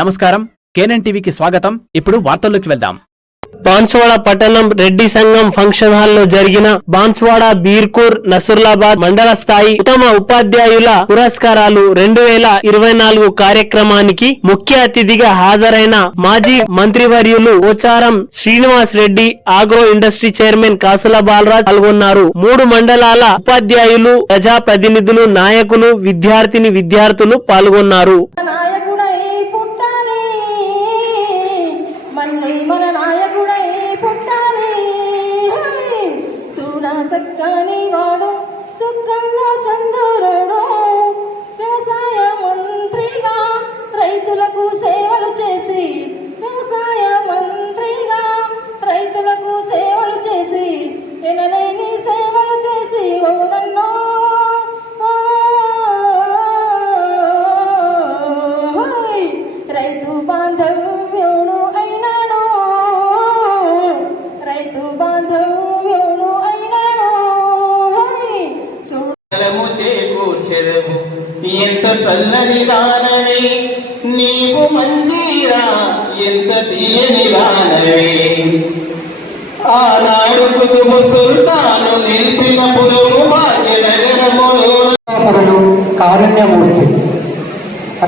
నమస్కారం. కేనన్ టీవీకి స్వాగతం. ఇప్పుడు వార్తల్లోకి వెళ్దాం. బాన్స్వాడ పట్టణం రెడ్డి సంఘం ఫంక్షన్ హాల్లో జరిగిన బాన్స్వాడ బీర్కూర్ నసుర్లాబాద్ మండల స్థాయి ఉత్తమ ఉపాధ్యాయుల పురస్కారాలు రెండు వేల ఇరవై నాలుగు కార్యక్రమానికి ముఖ్య అతిథిగా హాజరైన మాజీ మంత్రివర్యులు Pocharam Srinivas Reddy agro industry chairman Kasula Balaraj పాల్గొన్నారు. మూడు మండలాల ఉపాధ్యాయులు ప్రజాప్రతినిధులు నాయకులు విద్యార్థిని విద్యార్థులు పాల్గొన్నారు. మళ్ళీ మన నాయకుడై పుట్టాలి. సూడా సక్కని వాడు సుఖంలో ఎంత చల్లని దానవే నీవు మంజీరా ఎంత తీయని దానవే ఆనాడు కుతుబు సుల్తాను నిలిపిన పురము భాగ్యనగరములో కారుణ్యమూర్తి.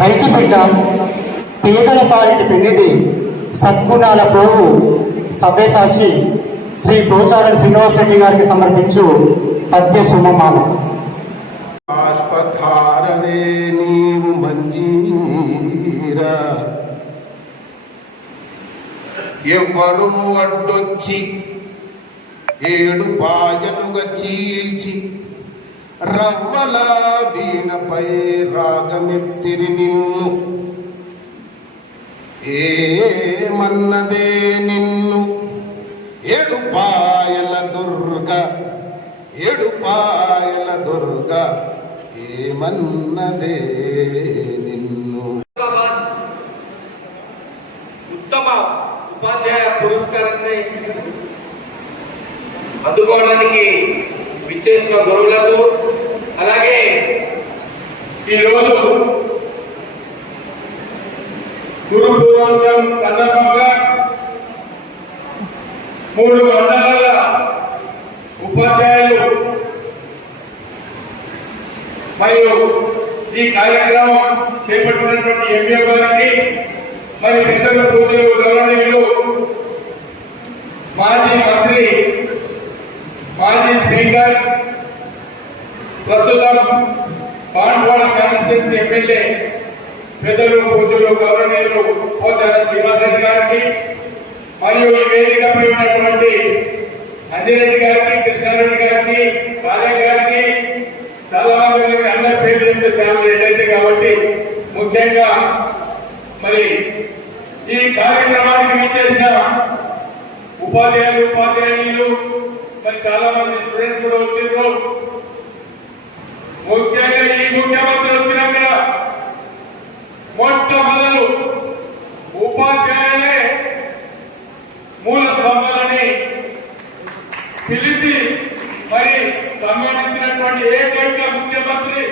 రైతు బిడ్డ పేదల పాలిటి పెళ్ళిది సద్గుణాల ప్రభు సవ్యసాచి శ్రీ గోచారం శ్రీనివాసరెడ్డి గారికి సమర్పించు పద్య సుమమానం. ఎవ్వరు అడ్డొచ్చి ఏడు పాయలుగా చీల్చి రవ్వల వీణపై రాగమెత్తిరి నిన్ను. ఏమన్నదే నిన్ను? ఏడు పాయల దుర్గ ఏడు పాయల దుర్గ ఏమన్నదే నిన్ను హైదరాబాద్ ఉత్తమ ఉపాధ్యాయ పురస్కారాన్ని అందుకోవడానికి విచ్చేసిన గురువులకు అలాగే ఈరోజు గురు పూర్వోత్సవం సందర్భంగా మూడు మండలాల ఉపాధ్యాయులు మరియు ఈ కార్యక్రమం చేపట్టినటువంటి ఎంఏ గారికి మరి పెద్దల పూజలు గౌరవనీయులు మాజీ మంత్రి మాజీ స్పీకర్ ప్రస్తుతం బాన్స్వాడ కాన్స్టిట్యున్సీ ఎమ్మెల్యే పెద్దలు పూజలు గౌరవనీయులు పోచార శ్రీనివాసరెడ్డి గారికి మరియు ఈ వేదికపై ఉన్నటువంటి అంజిరెడ్డి గారికి కృష్ణారెడ్డి గారికి బాలయ్య గారికి చాలా మంది అందరి పేర్లు చెప్తే చాలా లేట్ కాబట్టి ముఖ్యంగా మరి ఈ కార్యక్రమానికి విచ్చేసిన ఉపాధ్యాయులు ఉపాధ్యాయులు మరి చాలా మంది స్టూడెంట్స్ కూడా వచ్చిండ్రు ముఖ్యంగా ఈ ముఖ్యమంత్రి వచ్చినాక మొట్టమొదలు ఉపాధ్యాయులే మూల స్తంభాలని పిలిచి మరి సన్మానించినటువంటి ఏకైక ముఖ్యమంత్రి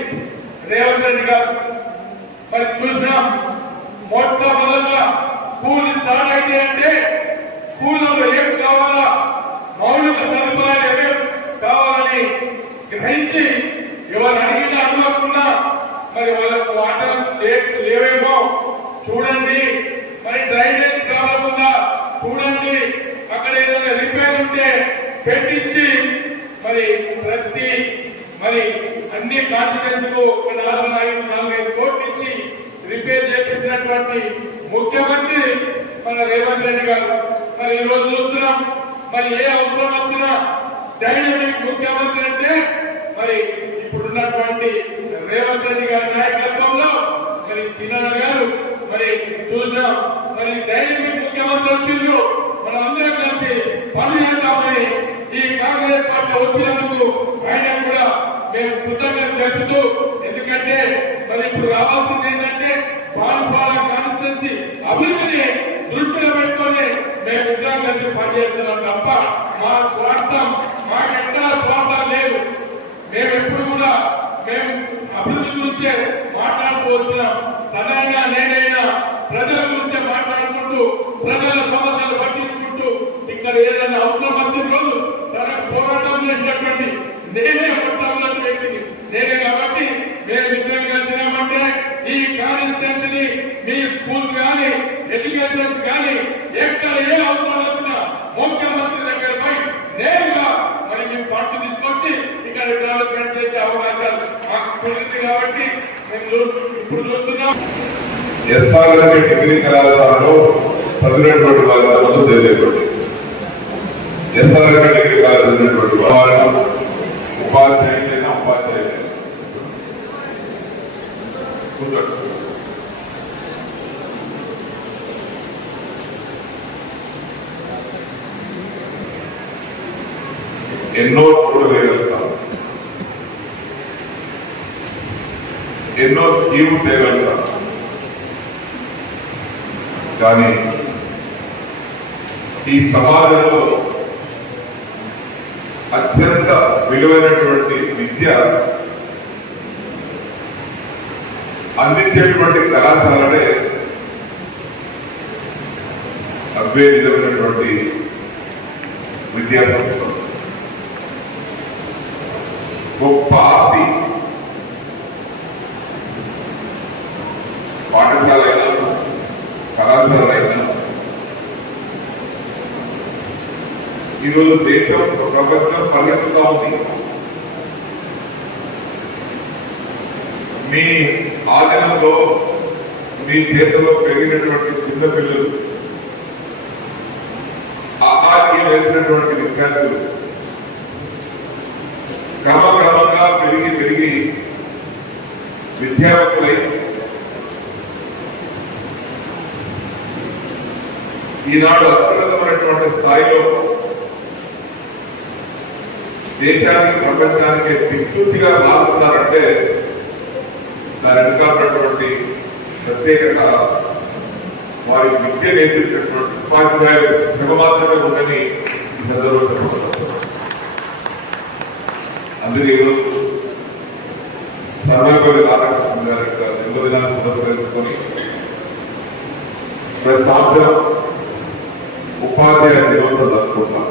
రేవంత్ రెడ్డి గారు. మరి చూసినాం మొట్టమొదలుగా స్కూల్ స్టార్ట్ అయితే అంటే స్కూల్లో ఏం కావాలా? గ్రహించి ఎవరు అడిగినా అడగకుండా మరి వాళ్ళకు వాటర్ లేవేమో చూడండి. మరి డ్రైనేజ్ ప్రాబ్లం ఉందా? చూడండి. అక్కడ ఏదైనా రిపేర్ ఉంటే పెట్టించి మరి ప్రతి మరి అన్ని కాన్స్టిట్యూన్సీలు ఒక నాలుగు ఐదు నాలుగైదు కోట్లు ఇచ్చి రిపేర్ చేపించినటువంటి ముఖ్యమంత్రి మన రేవంత్ రెడ్డి గారు. మరి ఈ రోజు చూస్తున్నాం. మరి ఏ అవసరం వచ్చినా డైనమిక్ ముఖ్యమంత్రి అంటే మరి ఇప్పుడున్నటువంటి రేవంత్ రెడ్డి గారి నాయకత్వంలో మరి సీనన్న గారు మరి చూసినాం. మరి డైనమిక్ ముఖ్యమంత్రి వచ్చిండ్రు. మనం అందరం కలిసి పనులు చేద్దామని ఈ కాంగ్రెస్ పార్టీ వచ్చినందుకు ఆయన కూడా మేము కృతజ్ఞత చెబుతూ ఎందుకంటే మరి ఇప్పుడు రావాల్సింది ఏంటంటే బాలపాల కాన్స్టిట్యున్సీ అభివృద్ధిని దృష్టిలో పెట్టుకొని మేము ఇద్దరం కలిసి పనిచేస్తున్నాం తప్ప మా స్వార్థం మాకెక్కడా స్వార్థం లేదు మేము ఎప్పుడు కూడా మేము అభివృద్ధి గురించే మాట్లాడుతూ వచ్చినాం తనైనా నేనైనా ప్రజల గురించే మాట్లాడుకుంటూ ప్రజల సమస్యలు పట్టించుకుంటూ ఇక్కడ ఏదైనా అవసరం వచ్చిన రోజు తన పోరాటం చేసినటువంటి నేనే మొట్టమొదటి వ్యక్తిని. నేనే కాబట్టి మేము ఇద్దరం కలిసినామంటే ఈ కాన్స్టిట్యున్సీని మీ స్కూల్స్ కానీ ఎడ్యుకేషన్స్ కానీ ఎక్కడ ఏ అవసరం వచ్చినా ముఖ్యమంత్రి దగ్గర పోయి నేను మరి తీసుకొచ్చి ఇక్కడ డెవలప్మెంట్ చేసే అవకాశాలు మాకు కుదిరింది కాబట్టి మేము ఇప్పుడు చూస్తున్నాం. ఎస్ఆర్ డిగ్రీ కళాశాలలో చదివినటువంటి వారి ముందు తెలియజేయబడి ఎస్ఆర్ డిగ్రీ కళాశాల చదివినటువంటి వాళ్ళు ఉపాధ్యాయులైనా ఉపాధ్యాయులైనా. కూర్చోండి. ఎన్నో కూడా వేయగలుగుతాం ఎన్నో స్కీములు చేయగలుగుతాం కానీ ఈ సమాజంలో అత్యంత విలువైనటువంటి విద్య అందించేటువంటి కళాశాలనే అవే విధమైనటువంటి విద్యా సంస్థ గొప్ప ఆస్తి పాఠశాల అయినా కళాశాల అయినా ఈరోజు దేశం ప్రపంచం పరిగెత్తుతా ఉంది మీ ఆధీనంలో మీ చేతిలో పెరిగినటువంటి చిన్నపిల్లలు ఆహార్యం వేసినటువంటి విద్యార్థులు బాగా పెరిగి పెరిగి విద్యావంతులై ఈనాడు అత్యున్నతమైనటువంటి స్థాయిలో దేశానికి ప్రపంచానికి విద్యుత్తిగా మారుతున్నారంటే దాని వెనుకాలన్నటువంటి ప్రత్యేకత వారి విద్య నేర్పించినటువంటి ఉపాధ్యాయులు శ్రమ మాత్రమే ఉందని ఈ సందర్భంగా అందుకే ఈరోజు సర్వేపల్లి రాధాకృష్ణ గారి యొక్క జన్మదినాన్ని సందర్భంచుకొని ప్రతి సంవత్సరం ఉపాధ్యాయ దినోత్సవం జరుపుకుంటాం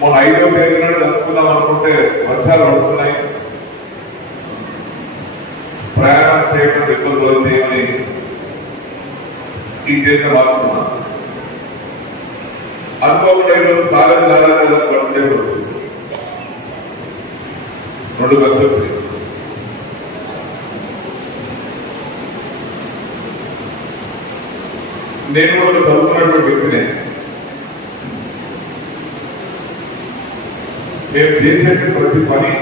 మన ఐదో తేదీ నాడు జరుపుకుందాం అనుకుంటే వర్షాలు పడుతున్నాయి. ప్రయాణం చేయడం ఇబ్బందులు చేయమని ఈ చేసిన వాడుతున్నాం అనుకోకుండా ఈరోజు సాగర్ దాదాపు ఉండే రెండు గంటలు నేను కూడా చదువుతున్నటువంటి వ్యక్తినే. నేను చేసే ప్రతి పని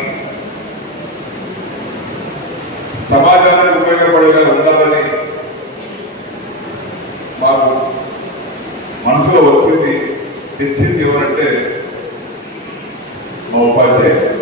సమాజానికి ఉపయోగపడేలా ఉండాలని మాకు మనసులో వచ్చింది తెచ్చింది ఎవరంటే మా ఉపాధ్యాయులు